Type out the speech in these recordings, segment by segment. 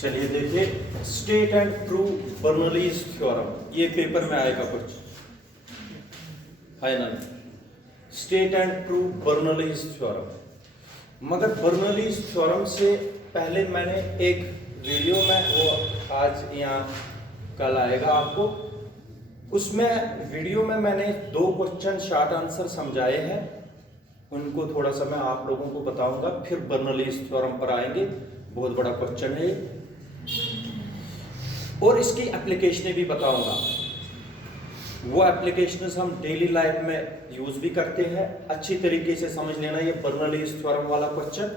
चलिए देखिए, state and prove Bernoulli's theorem. ये पेपर में आएगा कुछ final, state and prove Bernoulli's theorem. मगर बर्नौलीज थ्योरम से पहले मैंने एक वीडियो में, वो आज यहाँ कल आएगा आपको, उसमें वीडियो में मैंने 2 क्वेश्चन शॉर्ट आंसर समझाए हैं, उनको थोड़ा सा मैं आप लोगों को बताऊंगा। फिर बर्नौलीज थ्योरम पर आएंगे, बहुत बड़ा क्वेश्चन है और इसकी एप्लीकेशनें भी बताऊंगा। वो एप्लीकेशंस हम डेली लाइफ में यूज भी करते हैं, अच्छी तरीके से समझ लेना ये बर्नौलीज थ्योरम वाला क्वेश्चन।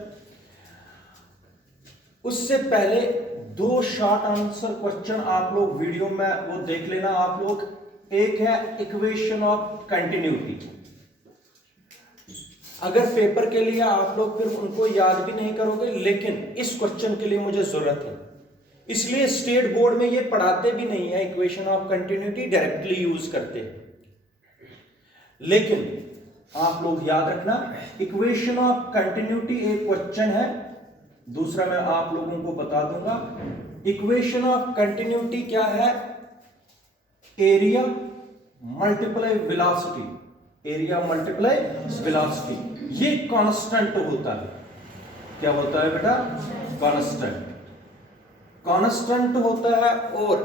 उससे पहले 2 शॉर्ट आंसर क्वेश्चन आप लोग वीडियो में वो देख लेना आप लोग। एक है इक्वेशन ऑफ कंटिन्यूटी। अगर पेपर के लिए आप लोग फिर उनको याद भी नहीं करोगे, लेकिन इस क्वेश्चन के लिए मुझे जरूरत है, इसलिए स्टेट बोर्ड में ये पढ़ाते भी नहीं है। Equation of continuity directly use करते हैं, लेकिन आप लोग याद रखना इक्वेशन ऑफ कंटिन्यूटी एक क्वेश्चन है। दूसरा मैं आप लोगों को बता दूंगा इक्वेशन ऑफ कंटिन्यूटी क्या है। Area multiply velocity, area multiply velocity, ये कांस्टेंट होता है। क्या होता है बेटा? कांस्टेंट, कांस्टेंट होता है। और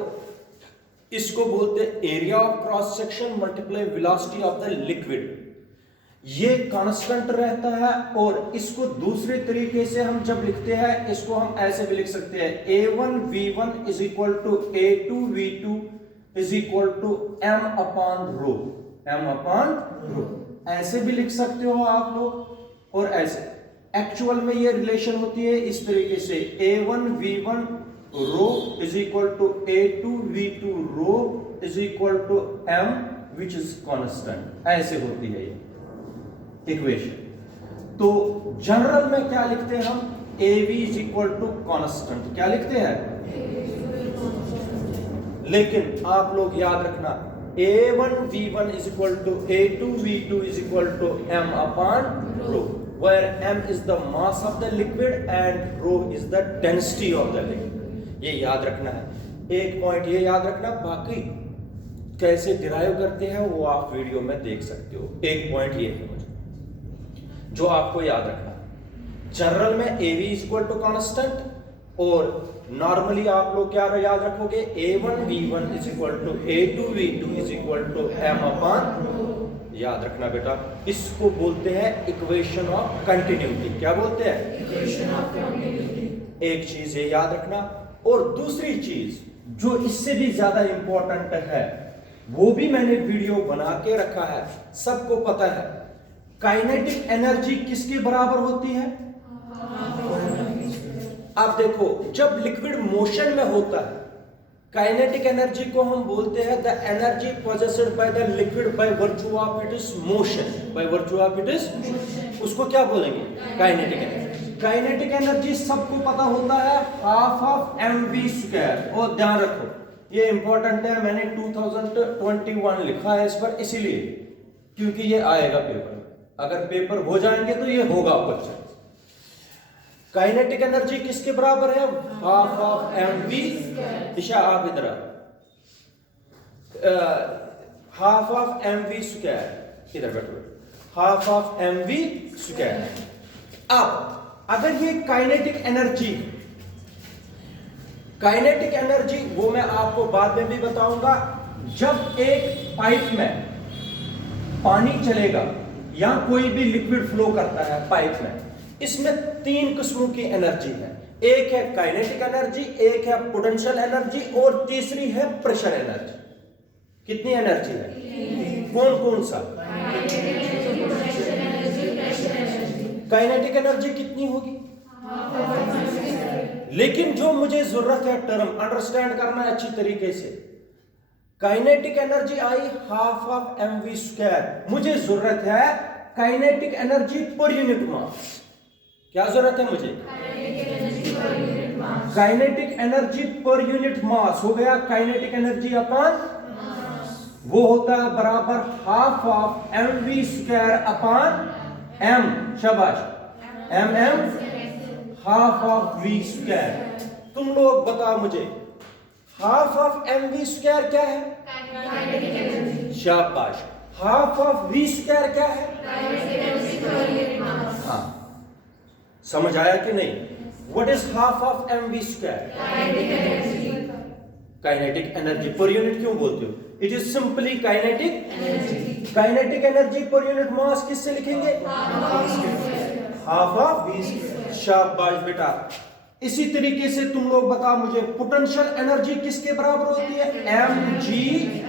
इसको बोलते हैं area of cross section multiply velocity of the liquid. ये कांस्टेंट रहता है। और इसको दूसरे तरीके से हम जब लिखते हैं, इसको हम ऐसे भी लिख सकते हैं, A1 V1 is equal to A2 V2 is equal to M upon rho, M upon rho, ऐसे भी लिख सकते हो आप लोग। और ऐसे एक्चुअल में ये रिलेशन होती है इस तरीके से, A1 V1 rho is equal to A2 V2 rho is equal to M which is constant. ऐसे होती है ये इक्वेशन। तो जनरल में क्या लिखते हैं हम? AV is equal to constant. क्या लिखते हैं? लेकिन आप लोग याद रखना A1 V1 is equal to A2 V2 is equal to M upon rho, where M is the mass of the liquid and rho is the density of the liquid। ये याद रखना है। एक पॉइंट ये याद रखना, बाकी कैसे डिराइव करते हैं वो आप वीडियो में देख सकते हो। एक पॉइंट ये है मुझे जो आपको याद रखना, जनरल में AV is equal to constant, और नॉर्मली आप लोग क्या याद रखोगे? A1 V1 is equal to A2 V2 is equal to M upon। याद रखना बेटा, इसको बोलते हैं इक्वेशन ऑफ कंटिन्यूटी। क्या बोलते हैं? Equation of continuity. एक चीज ये याद रखना। और दूसरी चीज जो इससे भी ज्यादा इंपॉर्टेंट है, वो भी मैंने वीडियो बना के रखा है, सबको पता है। काइनेटिक एनर्जी किसके बराबर होती है? आप देखो, जब लिक्विड मोशन में होता है, काइनेटिक एनर्जी को हम बोलते हैं the energy possessed by the liquid by virtue of its motion, by virtue of its, उसको क्या बोलेंगे? Kinetic energy. काइनेटिक एनर्जी सबको पता होता है, हाफ ऑफ mv²। और ध्यान रखो ये इंपॉर्टेंट है, मैंने 2021 लिखा है इस पर, इसीलिए क्योंकि ये आएगा पेपर में। अगर पेपर हो जाएंगे तो ये होगा क्वेश्चन। काइनेटिक एनर्जी किसके बराबर है? Half of mv। ईशा आप इधर, हाफ ऑफ mv², इधर बैठो, हाफ ऑफ mv²। अब अगर ये काइनेटिक एनर्जी, काइनेटिक एनर्जी वो मैं आपको बाद में भी बताऊंगा। जब एक पाइप में पानी चलेगा या कोई भी लिक्विड फ्लो करता है पाइप में, इसमें 3 किस्मों की एनर्जी है। एक है काइनेटिक एनर्जी, एक है पोटेंशियल एनर्जी, और तीसरी है प्रेशर एनर्जी। कितनी एनर्जी है? कौन कौन सा? काइनेटिक एनर्जी कितनी होगी? लेकिन जो मुझे जरूरत है, टर्म अंडरस्टैंड करना है अच्छी तरीके से। काइनेटिक एनर्जी आई हाफ ऑफ mv²। मुझे जरूरत है kinetic energy per unit mass. क्या जरूरत है मुझे? Kinetic energy per unit mass हो गया काइनेटिक एनर्जी अपॉन, वो होता है बराबर half of mv² upon m। शाबाश, mm हाफ ऑफ v²। तुम लोग बताओ मुझे, half of M V square क्या है? शाबाश। हाफ ऑफ वी स्क्वायर क्या है? हाँ, समझ आया कि नहीं? What is half of M V square? Kinetic energy per unit क्यों बोलते हो? It is simply kinetic energy. Kinetic energy per unit mass किससे लिखेंगे? Half of V square. शाबाश बेटा। इसी तरीके से तुम लोग बताओ मुझे, पोटेंशियल एनर्जी किसके बराबर होती है? M G.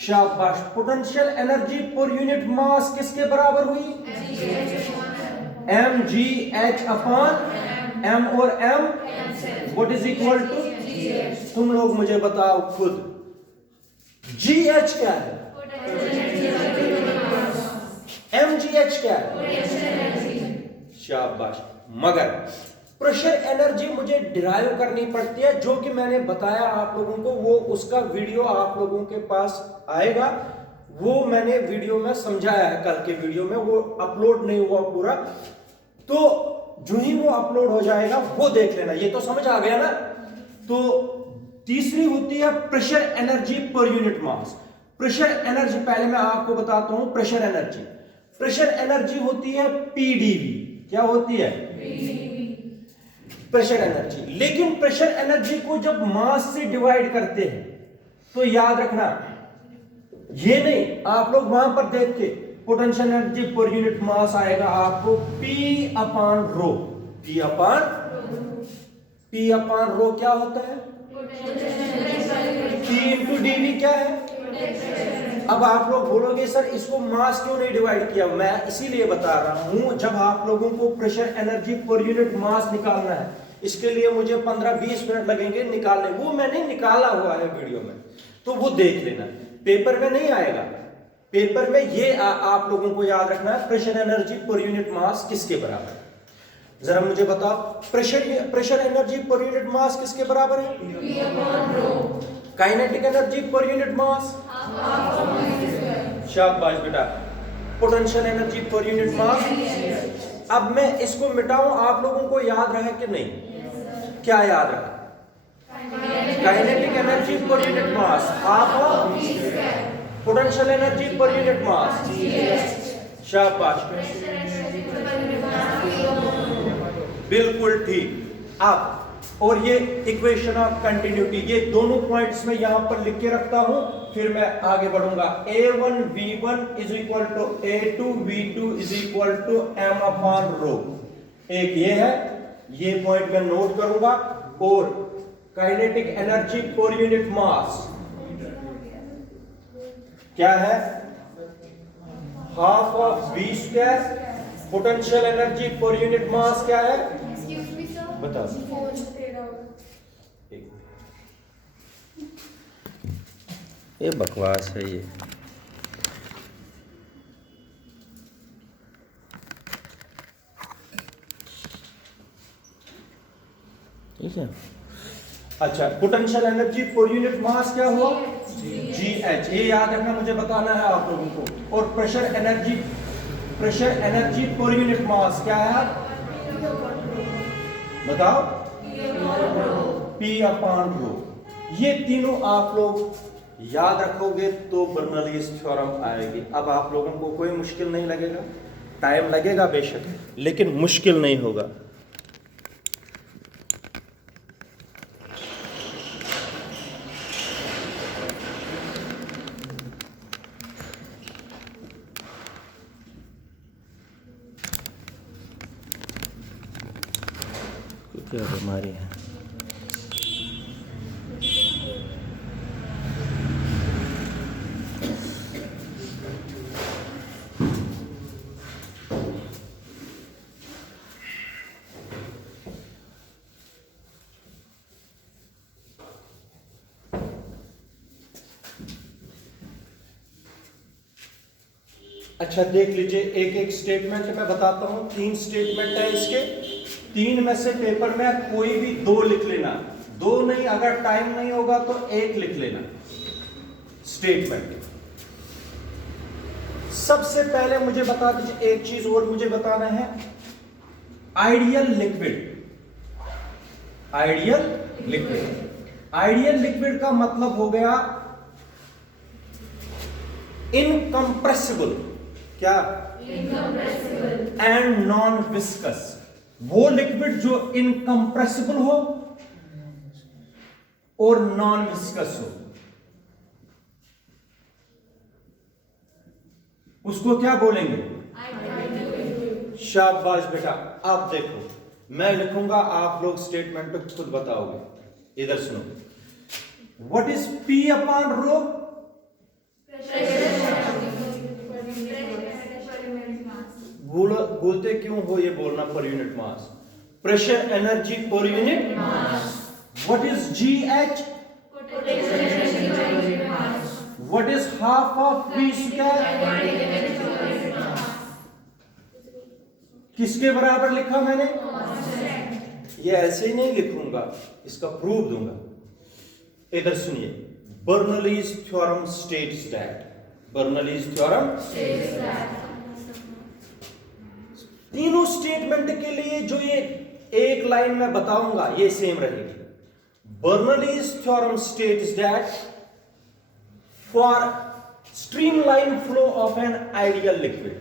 शाबाश। Potential energy per unit mass किसके बराबर हुई? M G H upon M, और M what is equal to? तुम लोग मुझे बताओ खुद, जी एच क्या है? एम जी एच क्या है? शाबाश। मगर प्रेशर एनर्जी मुझे डिराइव करनी पड़ती है, जो कि मैंने बताया आप लोगों को, वो उसका वीडियो आप लोगों के पास आएगा। वो मैंने वीडियो में समझाया है, कल के वीडियो में, वो अपलोड नहीं हुआ पूरा, तो जो ही वो अपलोड हो जाएगा वो देख लेना। ये तो समझ आ गया ना? तो तीसरी होती है प्रेशर एनर्जी पर यूनिट मास। प्रेशर एनर्जी पहले मैं आपको बताता हूं। प्रेशर एनर्जी, प्रेशर एनर्जी होती है पीडीवी। क्या होती है? Pressure energy. लेकिन प्रेशर एनर्जी को जब मास से डिवाइड करते हैं तो याद रखना, ये नहीं, आप लोग वहां पर देख के पोटेंशियल एनर्जी पर यूनिट मास आएगा आपको P अपॉन रो। P अपॉन रो क्या होता है? P इंटू dV क्या है? अब आप लोग बोलोगे सर इसको मास क्यों नहीं डिवाइड किया? मैं इसीलिए बता रहा हूं, जब आप लोगों को प्रेशर एनर्जी पर यूनिट मास निकालना है, इसके लिए मुझे 15-20 मिनट लगेंगे निकालने, वो मैंने निकाला हुआ है वीडियो में, तो वो देख लेना। पेपर में नहीं आएगा। पेपर में ये आप लोगों को याद रखना है, pressure energy per unit mass किसके बराबर है? जरा मुझे बताओ, pressure energy per unit mass किसके बराबर है? काइनेटिक एनर्जी पर यूनिट मास? शाबाश बेटा। पोटेंशियल एनर्जी पर यूनिट मास? अब मैं इसको मिटाऊं, आप लोगों को याद रहा कि नहीं? क्या याद रहा? Kinetic energy per unit mass half of potential energy per unit मास। शाबाश, बिल्कुल ठीक। अब और ये इक्वेशन ऑफ कंटिन्यूटी, ये दोनों पॉइंट्स में यहां पर लिख के रखता हूं, फिर मैं आगे बढ़ूंगा। A1 V1 is equal to A2 V2 is equal to M upon rho. एक ये है, ये पॉइंट मैं नोट करूंगा। और kinetic energy per unit mass क्या है? Half of V square. Potential energy per unit mass क्या है? बता। ये बकवास है ये। ठीक है। अच्छा, potential energy per unit mass क्या हुआ? GH। ये याद रखना, मुझे बताना है आप लोगों को। और pressure energy per unit mass क्या है? बताओ। P अपॉन रो। ये तीनों आप लोग याद रखोगे तो बर्नौलीज थ्योरम आएगी। अब आप लोगों को कोई मुश्किल नहीं लगेगा, टाइम लगेगा बेशक, लेकिन मुश्किल नहीं होगा। क्या बीमारी है? अच्छा देख लीजिए, एक एक स्टेटमेंट मैं बताता हूं। 3 स्टेटमेंट है इसके, 3 में से पेपर में कोई भी 2 लिख लेना। 2 नहीं, अगर टाइम नहीं होगा तो 1 लिख लेना स्टेटमेंट। सबसे पहले मुझे बता दीजिए, एक चीज और मुझे बताना है। Ideal liquid, ideal liquid. Ideal liquid का मतलब हो गया इनकंप्रेसिबल, क्या? Incompressible and non viscous. वो लिक्विड जो इनकंप्रेसिबल हो और नॉन विस्कस हो, उसको क्या बोलेंगे? शाबाश बेटा। आप देखो, मैं लिखूंगा, आप लोग स्टेटमेंट पे खुद बताओगे। इधर सुनो, व्हाट इज P अपॉन रो? बोलते क्यों हो ये बोलना पर unit mass? Pressure energy per unit mass. What is GH? What is half of V square? किसके बराबर लिखा मैंने? ये ऐसे ही नहीं लिखूंगा, इसका प्रूफ दूंगा। इधर सुनिए, Bernoulli's theorem states that, Bernoulli's theorem तीनों स्टेटमेंट के लिए जो ये एक लाइन में बताऊंगा ये सेम रहेगी। Bernoulli's theorem states that for streamline flow of an ideal liquid,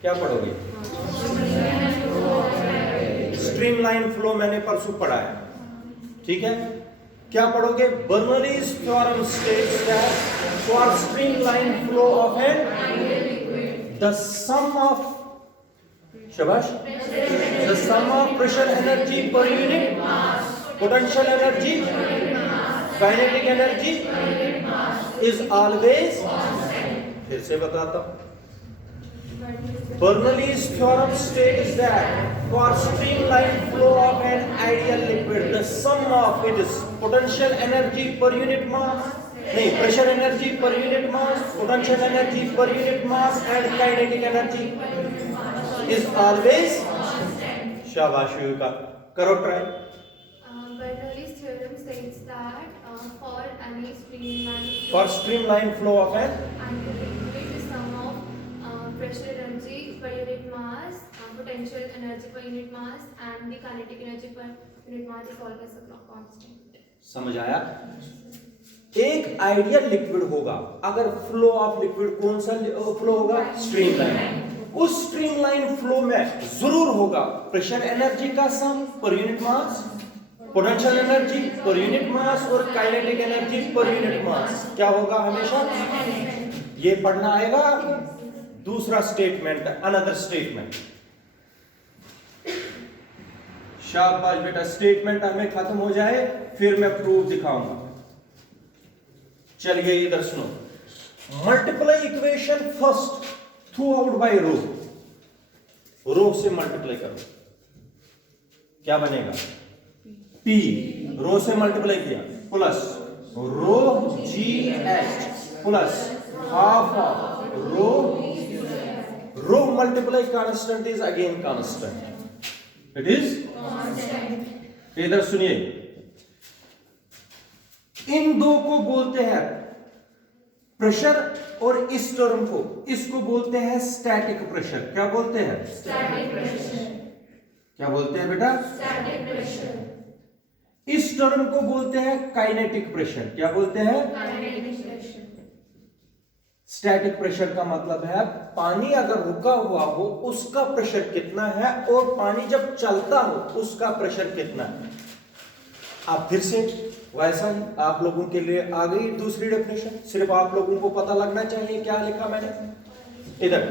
क्या पढ़ोगे? स्ट्रीमलाइन फ्लो मैंने परसों पढ़ाया, ठीक है? क्या पढ़ोगे? Bernoulli's theorem states that for streamline flow of an the sum of, शाबाश, the sum of pressure energy per unit mass, potential energy, kinetic energy is always, फिर से बताता हूं, Bernoulli's theorem states that for streamlined flow of an ideal liquid, the sum of its potential energy per unit mass, pressure energy per unit mass, potential energy per unit mass, and kinetic energy is always constant. शाबाश युविका, करो try. Bernoulli's theorem states that for streamlined flow of an liquid, the sum of pressure energy per unit mass, potential energy per unit mass, and the kinetic energy per unit mass is always a constant. समझ आया? एक ideal liquid होगा, अगर flow of liquid कौन सा flow होगा? Streamline. उस streamline flow में जरूर होगा प्रेशर एनर्जी का sum per unit mass, potential energy per unit mass और kinetic energy per unit mass. क्या होगा? हमेशा ये पढ़ना आएगा। दूसरा स्टेटमेंट, अनदर स्टेटमेंट। शाबाश बेटा, स्टेटमेंट हमें खत्म हो जाए फिर मैं प्रूफ दिखाऊंगा। चलिए इधर सुनो, multiply equation first throughout by rho. Rho से मल्टीप्लाई करो, क्या बनेगा? P। रो से मल्टीप्लाई किया plus rho GH plus half of rho multiply constant is again constant, it is constant. इधर सुनिए, इन दो को बोलते हैं प्रेशर और इस टर्म को, इसको बोलते हैं स्टैटिक प्रेशर। क्या बोलते हैं? Static pressure. क्या बोलते हैं बेटा? Static pressure. इस टर्म को बोलते हैं काइनेटिक प्रेशर। क्या बोलते हैं? Kinetic pressure. स्टैटिक प्रेशर का मतलब है पानी अगर रुका हुआ हो उसका प्रेशर कितना है और पानी जब चलता हो उसका प्रेशर कितना है। आप फिर से वैसा ही आप लोगों के लिए आ गई दूसरी डेफिनेशन, सिर्फ आप लोगों को पता लगना चाहिए क्या लिखा मैंने इधर।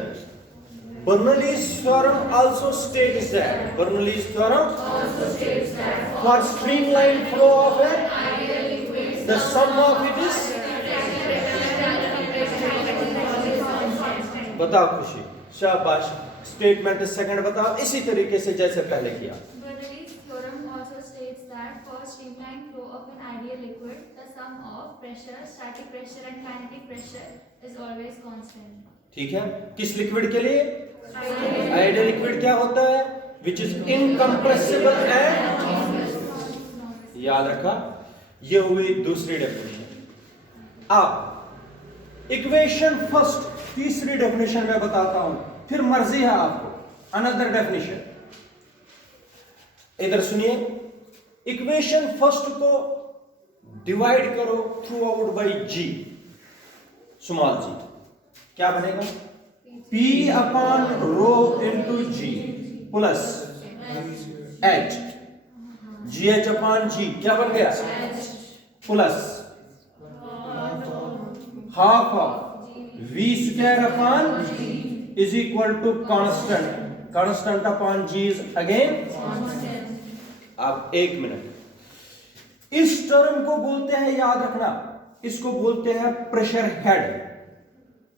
Bernoulli's theorem also states that, Bernoulli's theorem also states that for streamlined flow of an ideal liquid, the sum of it is, बताओ खुशी, शाबाश। स्टेटमेंट सेकंड बताओ इसी तरीके से जैसे पहले किया। Bernoulli's theorem also states that for streamlined flow of an ideal liquid, the sum of pressure, static pressure and kinetic pressure is always constant. ठीक है, किस लिक्विड के लिए? आइडियल लिक्विड क्या होता है? विच इज इनकंप्रेसिबल एंड, याद रखा, ये हुई दूसरी डेफिनेशन। अब इक्वेशन फर्स्ट, तीसरी डेफिनेशन में बताता हूं, फिर मर्जी है आपको। अनदर डेफिनेशन, इधर सुनिए, इक्वेशन फर्स्ट को डिवाइड करो throughout by G, small G, क्या बनेगा? P upon rho into G plus H, GH upon G क्या बन गया? Plus half of V square upon is equal to constant, constant upon G is again. अब एक minute, इस term को बोलते हैं, याद रखना, इसको बोलते हैं प्रेशर हेड।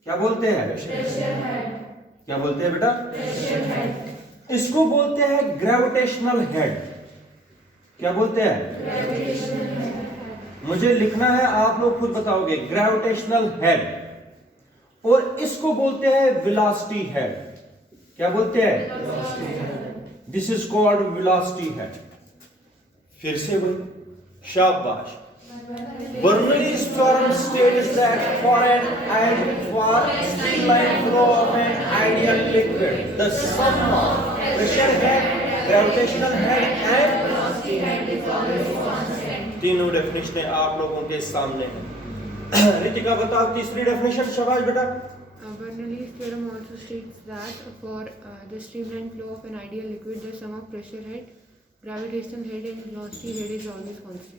क्या बोलते हैं? Pressure head. क्या बोलते हैं बेटा? Pressure head. इसको बोलते हैं ग्रेविटेशनल हेड। क्या बोलते हैं? Gravitational head. मुझे लिखना है, आप लोग खुद बताओगे। Gravitational head. और इसको बोलते हैं वेलोसिटी हेड। क्या बोलते हैं? This is called velocity head. फिर से बोल, शाबाश। Bernoulli's theorem states that for streamline flow of an ideal liquid, the sum of pressure head, gravitational head and velocity head is always constant. तीनों definition आप लोगों के सामने है। रितिका बताओ तीसरी डेफिनेशन। शाबाश बेटा। Bernoulli's theorem also states that for the streamline flow of an ideal liquid, the sum of pressure head, gravitational head and velocity head is always constant.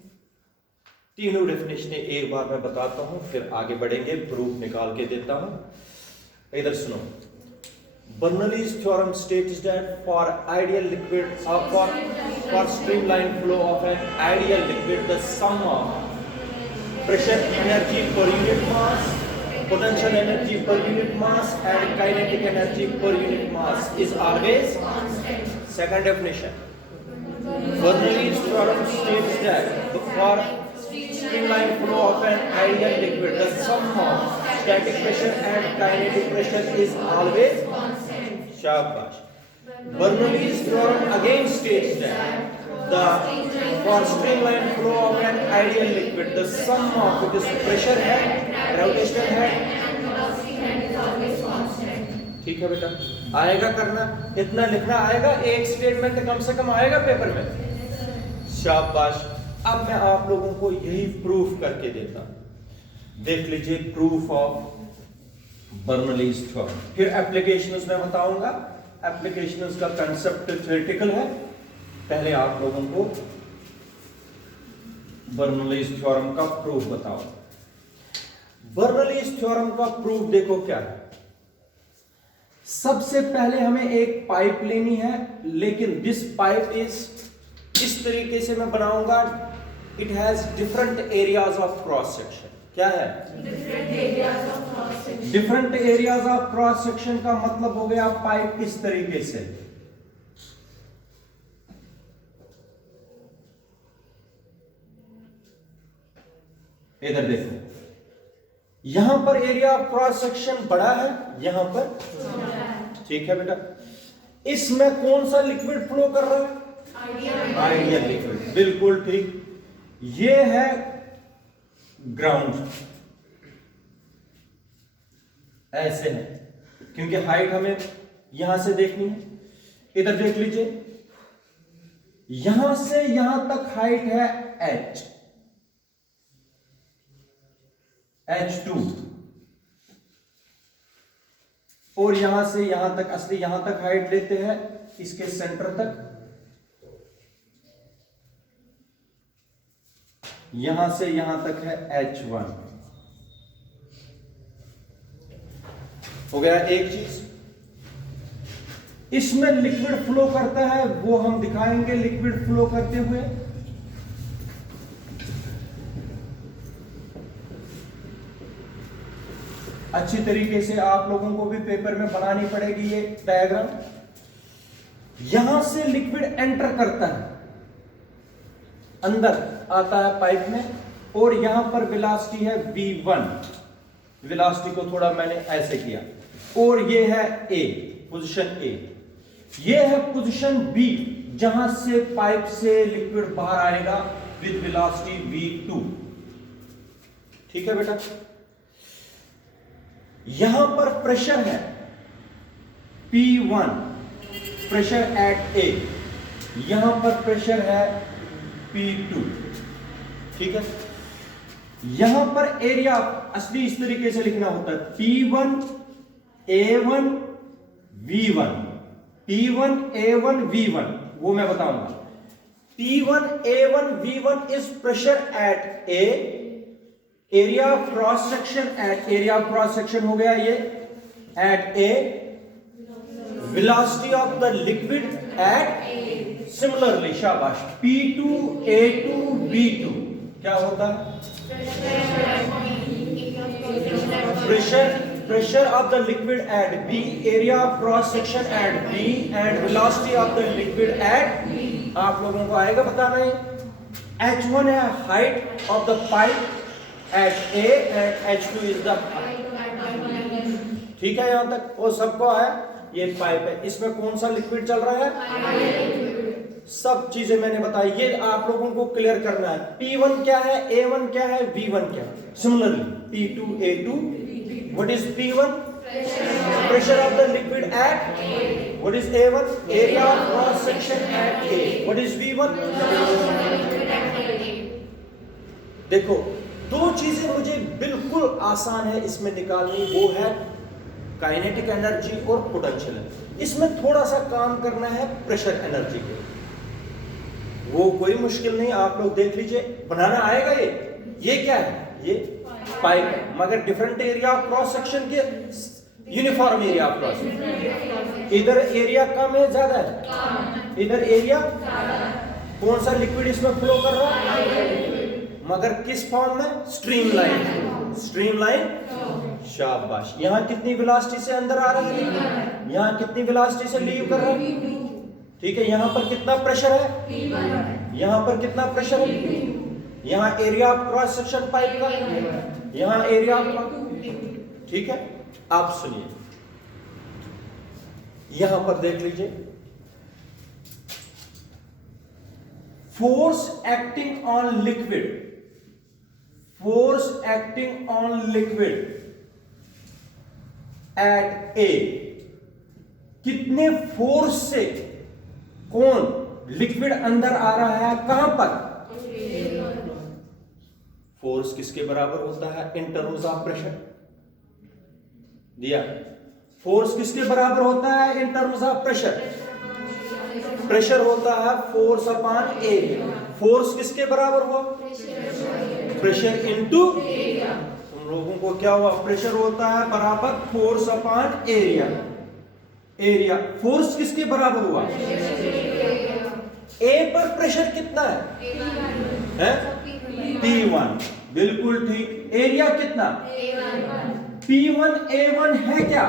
तीनों डेफिनेशन एक बार मैं बताता हूं, फिर आगे बढ़ेंगे, प्रूफ निकाल के देता हूं। इधर सुनो। Bernoulli's theorem states that for ideal liquid for streamline flow of an ideal liquid, the sum of pressure energy per unit mass, potential energy per unit mass and kinetic energy per unit mass is always constant. Second definition, Bernoulli's theorem states that for streamline flow of an ideal liquid, the sum of static pressure and kinetic pressure is always constant. Shabash. Bernoulli's theorem again states that for streamline flow of an ideal liquid, the sum of it is pressure head, gravitational head and velocity head is always constant. ठीक है बेटा, आएगा करना, इतना लिखना आएगा, एक statement कम से कम आएगा पेपर में। शाबाश। अब मैं आप लोगों को यही प्रूफ करके देता हूं। देख लीजिए प्रूफ ऑफ बर्नौलीज थ्योरम। फिर एप्लीकेशंस में बताऊंगा। एप्लीकेशंस का कंसेप्ट थ्योरेटिकल है। पहले आप लोगों को बर्नौलीज थ्योरम का प्रूफ बताओ। बर्नौलीज थ्योरम का प्रूफ देखो क्या है। सबसे पहले हमें एक पाइप लेनी है, लेकिन दिस पाइप इज, इस तरीके से मैं बनाऊंगा, it has different areas of cross section. क्या है? Different areas of cross section. Different areas of cross section का मतलब हो गया पाइप इस तरीके से। इधर देखो, यहां पर एरिया ऑफ क्रॉस सेक्शन बड़ा है, यहां पर ठीक है बेटा। इसमें कौन सा लिक्विड फ्लो कर रहा है? Ideal liquid. बिल्कुल ठीक। ये है ग्राउंड, ऐसे है, क्योंकि हाइट हमें यहां से देखनी है। इधर देख लीजिए, यहां से यहां तक हाइट है H2 और यहां से यहां तक, असली यहां तक हाइट लेते हैं, इसके सेंटर तक, यहां से यहां तक है H1। हो गया एक चीज। इसमें लिक्विड फ्लो करता है, वो हम दिखाएंगे लिक्विड फ्लो करते हुए। अच्छी तरीके से आप लोगों को भी पेपर में बनानी पड़ेगी ये डायग्राम। यहां से लिक्विड एंटर करता है, अंदर आता है पाइप में, और यहां पर वेलोसिटी है v1। वेलोसिटी को थोड़ा मैंने ऐसे किया, और ये है A, पोजीशन A। ये है पोजीशन B, जहां से पाइप से लिक्विड बाहर आएगा विद वेलोसिटी v2। ठीक है बेटा। यहां पर प्रेशर है P1, प्रेशर एट A। यहां पर प्रेशर है P2, ठीक है। यहां पर एरिया असली इस तरीके से लिखना होता है P1 A1 V1, P1 A1 V1, वो मैं बताऊंगा। P1 A1 V1 is pressure at A, area of cross section at, area of cross section हो गया ये at A, velocity of the liquid at similarly, शाबाश, P2 A2 V2 क्या होता है? Pressure of the liquid at B, area of cross section at B and velocity of the liquid at, आप लोगों को आएगा बताना है। H1 है height of the pipe at A and H2 is the, ठीक है यहां तक वो सबको आया। ये पाइप है, इसमें कौन सा लिक्विड चल रहा है? सब चीजें मैंने बताई, ये आप लोगों को क्लियर करना है। P1 क्या है, A1 क्या है, V1 क्या है। Similarly P2 A2, what is P1? Pressure of the liquid at, what is A1? Area of cross section at A, what is V1? देखो दो चीजें मुझे बिल्कुल आसान है इसमें निकालनी, वो है काइनेटिक एनर्जी और पोटेंशियल एनर्जी। इसमें थोड़ा सा काम करना है प्रेशर एनर्जी के, वो कोई मुश्किल नहीं, आप लोग देख लीजिए, बनाना आएगा। ये क्या है? ये पाइप है, मगर different area of cross section के uniform area of cross section. इधर एरिया कम है ज्यादा है, इधर एरिया, कौन सा लिक्विड इसमें फ्लो कर रहा है, मगर किस फॉर्म में? स्ट्रीमलाइन, स्ट्रीमलाइन, शाबाश। यहाँ कितनी वेलोसिटी से अंदर आ रहा है, यहाँ कितनी वेलोसिटी से लीव कर रहा है, ठीक है। यहाँ पर कितना प्रेशर है, यहाँ पर कितना प्रेशर है, यहाँ area of cross section pipe का, यहाँ एरिया ऑफ, ठीक है। आप सुनिए, यहां पर देख लीजिए, force acting on liquid, force acting on liquid at A, कितने फोर्स से कौन लिक्विड अंदर आ रहा है, कहां पर? फोर्स किसके बराबर होता है इन टर्म्स ऑफ प्रेशर? दिया। फोर्स किसके बराबर होता है in terms of pressure? Pressure होता है फोर्स अपॉन एरिया। फोर्स किसके बराबर हुआ? प्रेशर इनटू, तुम लोगों को क्या हुआ? प्रेशर होता है बराबर force upon area. Area, force किसके बराबर हुआ? ए पर प्रेशर कितना है? P1, बिल्कुल ठीक। एरिया कितना? P1 A1 है क्या?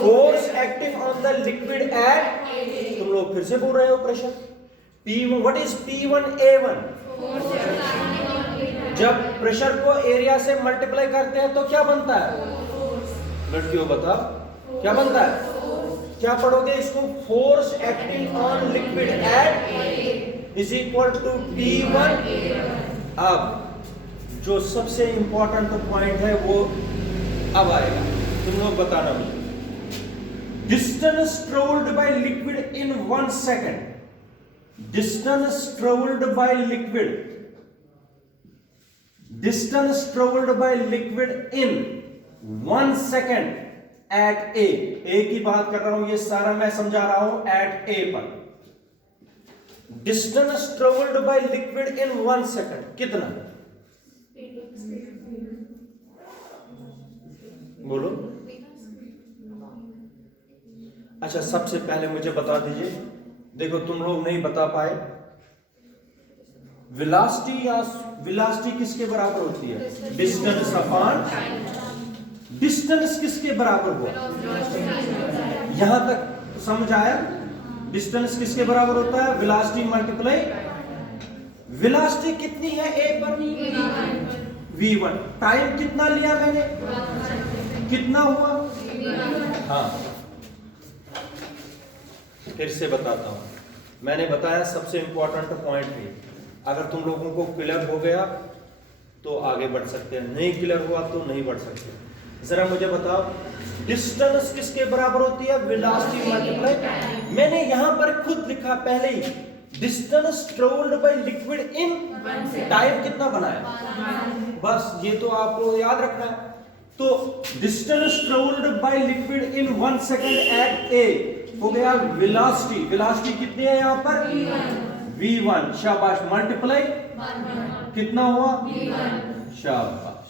Force acting on the liquid eight, तुम लोग फिर से बोल रहे हो pressure. P1, what is P1 A1? जब प्रेशर को एरिया से मल्टीप्लाई करते हैं तो क्या बनता है? लड़कियों बताओ क्या बनता है? क्या पढ़ोगे इसको? Force acting on liquid at is equal to P1। अब जो सबसे इंपॉर्टेंट पॉइंट है वो अब आएगा, तुम लोग बताना मुझे। Distance travelled by liquid in 1 second, distance travelled by liquid, distance travelled by liquid in 1 second at A की बात कर रहा हूं, ये सारा मैं समझा रहा हूं एट ए पर। Distance travelled by liquid in 1 second कितना? बोलो। अच्छा, सबसे पहले मुझे बता दीजिए, देखो तुम लोग नहीं बता पाए, वेलोसिटी या वेलोसिटी किसके बराबर होती है? डिस्टेंस अपॉन, डिस्टेंस किसके बराबर हुआ? यहां तक समझ आया? डिस्टेंस किसके बराबर होता है? वेलोसिटी मल्टीप्लाई, वेलोसिटी कितनी है ए पर? V1। टाइम कितना लिया मैंने? कितना हुआ? हाँ, फिर से बताता हूं, मैंने बताया सबसे इंपॉर्टेंट पॉइंट है। अगर तुम लोगों को क्लियर हो गया तो आगे बढ़ सकते हैं, नहीं क्लियर हुआ तो नहीं बढ़ सकते। जरा मुझे बताओ, डिस्टेंस किसके बराबर होती है? वेलोसिटी मल्टीप्लाई, मैंने यहां पर खुद लिखा पहले ही, distance travelled by liquid in time कितना बनाया, बस ये तो आपको याद रखना है। तो distance travelled by liquid in 1 second at A हो गया वेलोसिटी। वेलोसिटी कितनी है यहाँ पर v1, शाबाश, मल्टीप्लाई कितना हुआ शाबाश।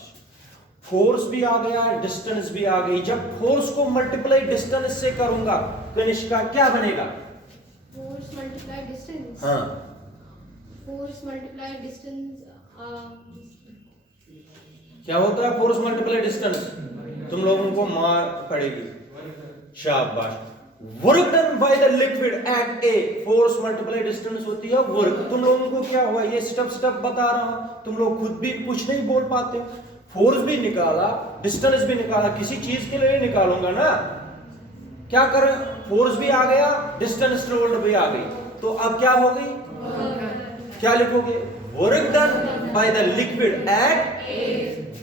फोर्स भी आ गया, डिस्टेंस भी आ गई। जब फोर्स को मल्टीप्लाई डिस्टेंस से करूंगा कनिष्का क्या बनेगा, Force multiply distance. हाँ Force multiply distance. क्या होता है फोर्स मल्टीप्लाई डिस्टेंस, तुम लोगों को मार पड़ेगी, शाबाश। Work done by the liquid at A, force multiply distance होती है वर्क। तुम लोगों को क्या हुआ, ये स्टेप बता रहा हूं, तुम लोग खुद भी कुछ नहीं बोल पाते। फोर्स भी निकाला, डिस्टेंस भी निकाला, किसी चीज के लिए निकालूंगा ना, क्या करें, फोर्स भी आ गया, डिस्टेंस ट्रेवल्ड भी आ गई, तो अब क्या हो गई, क्या लिखोगे, work done by the liquid at A,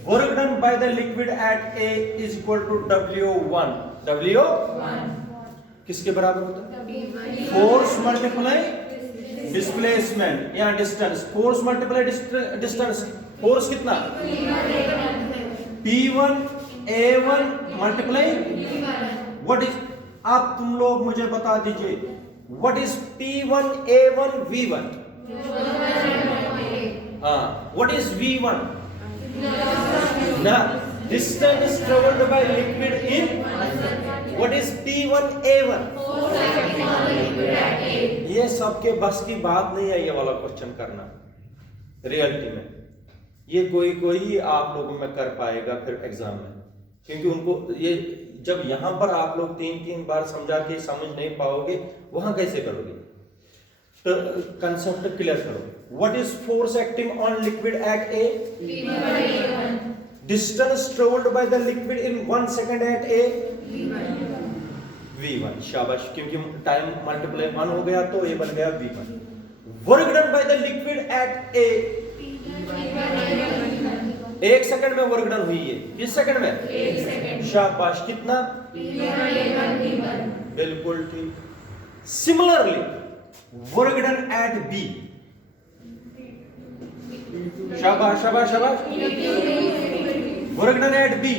work done by the liquid at A is equal to W1। W1 किसके बराबर होता है, फोर्स मल्टीप्लाई डिस्प्लेसमेंट या distance. Force multiply distance, force कितना P1 A1 multiply what is, आप तुम लोग मुझे बता दीजिए what is P1 A1 V1, हाँ व्हाट इज V1 ना, distance travelled by liquid in, what is P1 A1, ये सबके बस की बात नहीं है ये वाला क्वेश्चन करना रियलिटी में। ये कोई आप लोगों में कर पाएगा फिर एग्जाम में, क्योंकि उनको ये जब यहां पर आप लोग 3 बार समझा के समझ नहीं पाओगे, वहां कैसे करोगे, तो कंसेप्ट क्लियर करो। What is force acting on liquid at A, distance travelled by the liquid in 1 second at A, V1, शाबाश, क्योंकि टाइम मल्टीप्लाई 1 हो गया तो ये बन गया V1। Work done by the liquid at A, 1 second में वर्क डन हुई है, किस सेकंड में, 1 सेकंड, शाबाश, कितना, बिल्कुल ठीक। Similarly work done at B, शाबाश शाबाश शाबाश, work done at B,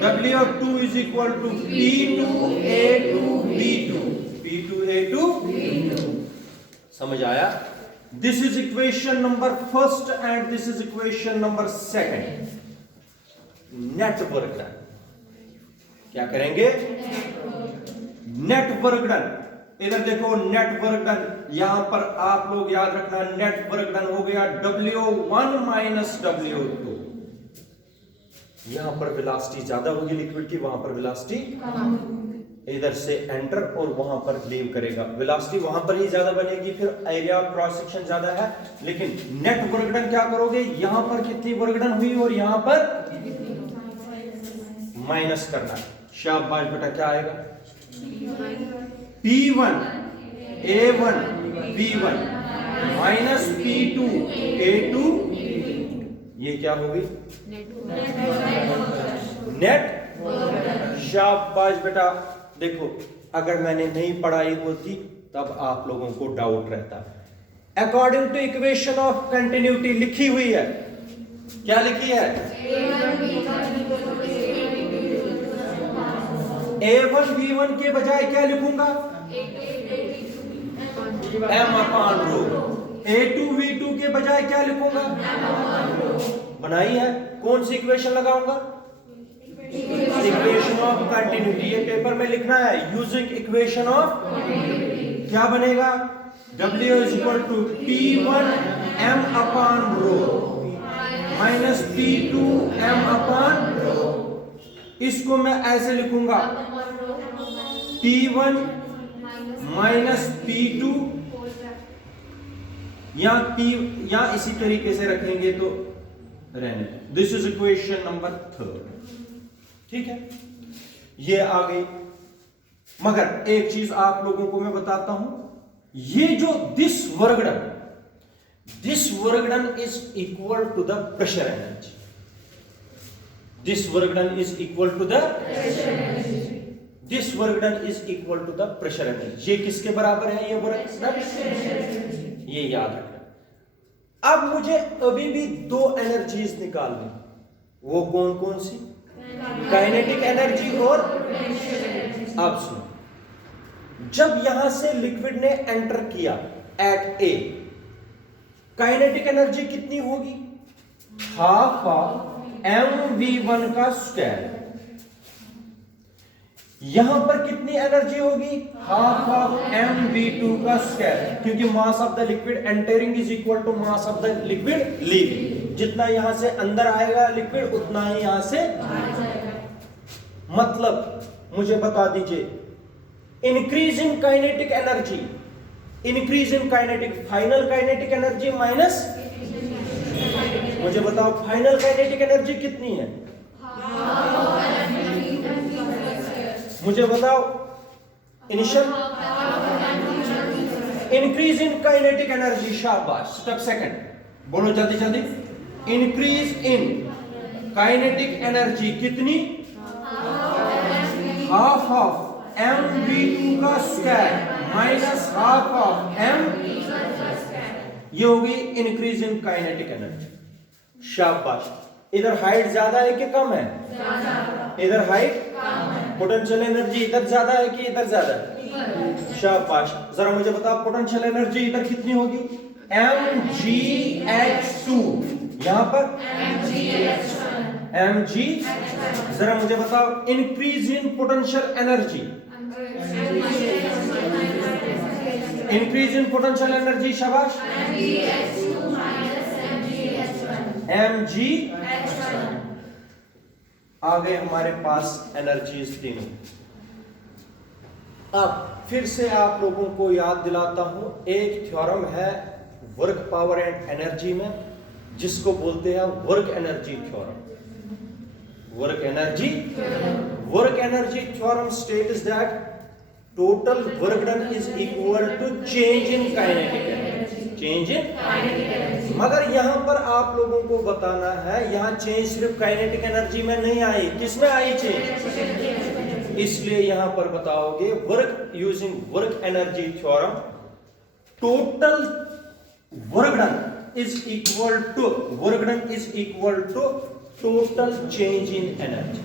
W2 is equal to P2A2 B2, P2A2 समझ आया। This is equation number first and this is equation number second. Net work done, क्या करेंगे, नेट वर्क डन, इधर देखो net work done, यहां पर आप लोग याद रखना नेट वर्क डन हो गया W1 माइनस W2। यहां पर वेलोसिटी ज्यादा होगी लिक्विड की, वहां पर वेलोसिटी इधर से एंटर और वहां पर लीव करेगा, वेलोसिटी वहां पर ही ज्यादा बनेगी, फिर एरिया ऑफ क्रॉस सेक्शन ज्यादा है। लेकिन नेट वर्क डन क्या करोगे, यहां पर कितनी वर्क डन हुई और यहां पर माइनस करना, शाबाश बेटा, क्या आएगा, P1 A1 B1 minus P2 A2, ये क्या होगी, नेट, शाबाश बेटा। देखो अगर मैंने नहीं पढ़ाई होती तब आप लोगों को डाउट रहता। According to equation of continuity लिखी हुई है, क्या लिखी है, A1 B1 के बजाय क्या लिखूंगा, M अपॉन रो। A2 V2 के बजाय क्या लिखूंगा, बनाई है, कौन सी इक्वेशन लगाऊंगा, इक्वेशन ऑफ कंटिन्यूटी। ये पेपर में लिखना है यूजिंग इक्वेशन ऑफ, क्या बनेगा, W is equal to P1 M upon rho minus P2 M upon rho. इसको मैं ऐसे लिखूंगा P1 माइनस P2, या इसी तरीके से रखेंगे तो रहने। दिस इज इक्वेशन नंबर 3, ठीक है, ये आ गई। मगर एक चीज आप लोगों को मैं बताता हूं, ये जो this work done is equal to the pressure energy, this work done is equal to the this work done is equal to the pressure energy. ये किसके बराबर है? ये वर्क डन, ये याद रखना। अब मुझे अभी भी दो एनर्जीज निकालनी, वो कौन कौन सी? काइनेटिक एनर्जी और अब सुनो, जब यहां से लिक्विड ने एंटर किया एट ए, काइनेटिक एनर्जी कितनी होगी? हाफ ऑफ mv1 का स्क्वायर। यहां पर कितनी एनर्जी होगी? हाफ ऑफ mv2 का स्क्वायर, क्योंकि mass of the liquid entering is equal to mass of the liquid leaving. जितना यहां से अंदर आएगा लिक्विड, उतना ही यहां से मतलब मुझे बता दीजिए, increase in kinetic energy, increase in kinetic, final kinetic energy minus, मुझे बताओ फाइनल काइनेटिक एनर्जी कितनी है? मुझे बताओ initial, increase in kinetic energy, शाबाश। स्टेप सेकंड, बोलो जल्दी जल्दी। इंक्रीज इन काइनेटिक एनर्जी कितनी? हाफ ऑफ mv2 का square minus half of m, ये होगी इंक्रीज इन काइनेटिक एनर्जी। शाबाश। इधर हाइट ज्यादा है कि कम है? इधर हाइट कम है। पोटेंशियल एनर्जी इधर ज्यादा है कि इधर ज्यादा है? शाबाश। जरा मुझे बताओ पोटेंशियल एनर्जी इधर कितनी होगी? mgh2, यहां पर mg। जरा मुझे बताओ increase in potential energy, increase in potential energy, शाबाश, mg। आ गए हमारे पास एनर्जीज तीनों। अब फिर से आप लोगों को याद दिलाता हूं, एक थ्योरम है वर्क पावर एंड एनर्जी में, जिसको बोलते हैं work energy theorem. Work energy theorem states that total work done is equal to change in kinetic energy, change in. मगर यहां पर आप लोगों को बताना है, यहां चेंज सिर्फ काइनेटिक एनर्जी में नहीं आई, किसमें आई चेंज? इसलिए यहां पर बताओगे work using work energy theorem, total work done is equal to, work done is equal to total change in energy,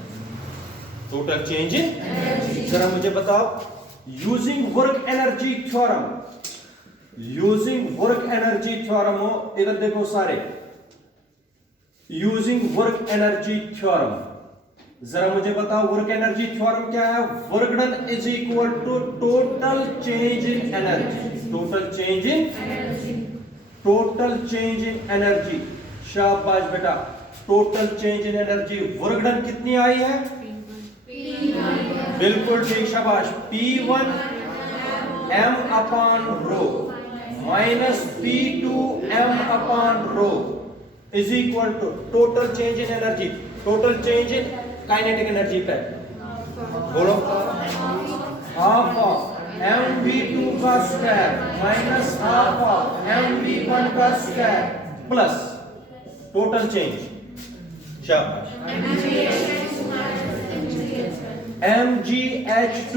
total change in energy. जरा मुझे बताओ, using work energy theorem, using work energy theorem हो, इधर देखो सारे, using work energy theorem, जरा मुझे बताओ वर्क एनर्जी थ्योरम क्या है? Work done is equal to total change in energy, total change in energy, total change in energy. शाबाश बेटा, total change in energy. Work done कितनी आई है? बिल्कुल ठीक, शाबाश। P1 m upon rho minus P2 m upon rho is equal to total change in energy, total change in kinetic energy पे बोलो, हाफ ऑफ mv2 का square minus half of mv1 का स्क्वायर प्लस टोटल चेंज, शाबाश, mgh2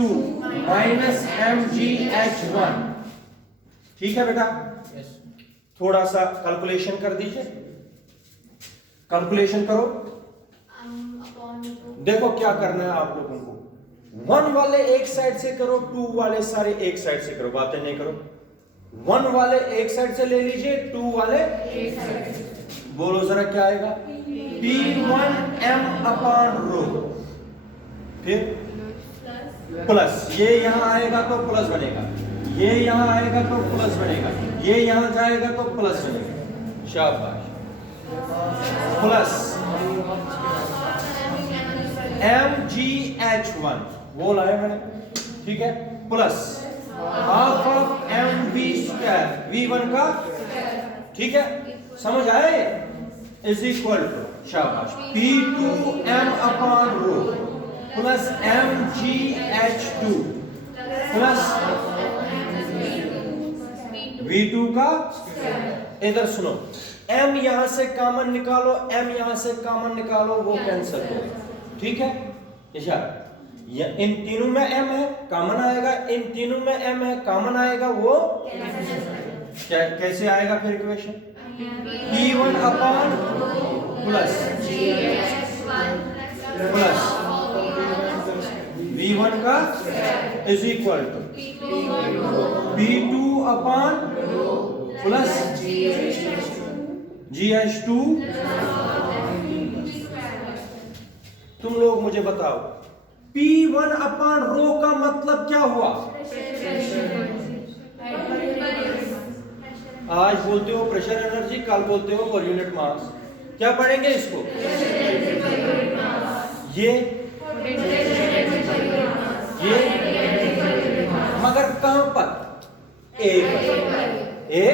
minus mgh1। ठीक है बेटा, थोड़ा सा कैलकुलेशन कर दीजिए, कैलकुलेशन करो। देखो क्या करना है आप लोगों को, 1 वाले एक साइड से करो, 2 वाले सारे एक साइड से करो, बातें नहीं करो। 1 वाले एक साइड से ले लीजिए, 2 वाले एक साइड से। बोलो जरा क्या आएगा? P1 m अपॉन रो, फिर प्लस, ये यहां आएगा तो प्लस बनेगा, ये यहां आएगा तो प्लस बनेगा, ये यहां जाएगा तो प्लस बनेगा, शाबाश, प्लस mgh1 वो लाया मैंने, ठीक है, plus half of mv square v1 का, ठीक है, समझ आए, इज इक्वल टू, शाबाश, P2 m अपॉन रो प्लस mgh2 प्लस v2 का। इधर सुनो, m यहां से कॉमन निकालो, m यहां से कॉमन निकालो, वो कैंसिल हो गया, ठीक है। इशारा इन तीनों में m है, कॉमन आएगा, इन तीनों में m है, कॉमन आएगा, वो कैसे आएगा फिर equation? P1 upon plus V1 का is equal to P2 upon plus GH2। तुम लोग मुझे बताओ, P1 अपॉन रो का मतलब क्या हुआ? आज बोलते हो प्रेशर एनर्जी, कल बोलते हो पर यूनिट मास। क्या पढ़ेंगे इसको? ये मगर कहां पर? ए पर। ए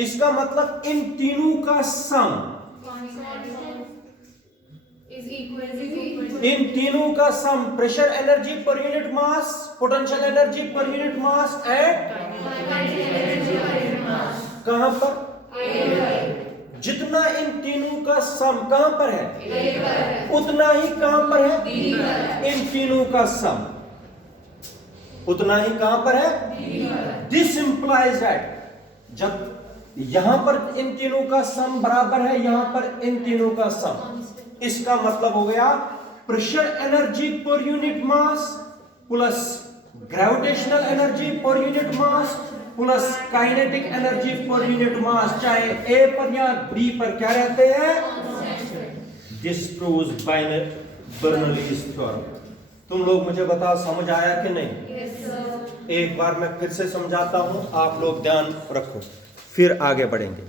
इसका मतलब इन तीनों का सम, इन तीनों का sum pressure energy per unit mass, potential energy per unit mass and कहां पर? जितना इन तीनों का सम कहां पर है, उतना ही कहां पर है? इन तीनों का सम उतना ही कहां पर है? दिस इंप्लाइज दैट जब यहां पर इन तीनों का सम बराबर है, यहां पर इन तीनों का सम, इसका मतलब हो गया pressure energy per unit mass plus gravitational energy per unit mass plus kinetic energy per unit मास, चाहे ए पर या बी पर क्या रहते हैं? This proves Bernoulli's theorem. तुम लोग मुझे बताओ समझ आया कि नहीं? एक बार मैं फिर से समझाता हूं, आप लोग ध्यान रखो, फिर आगे बढ़ेंगे।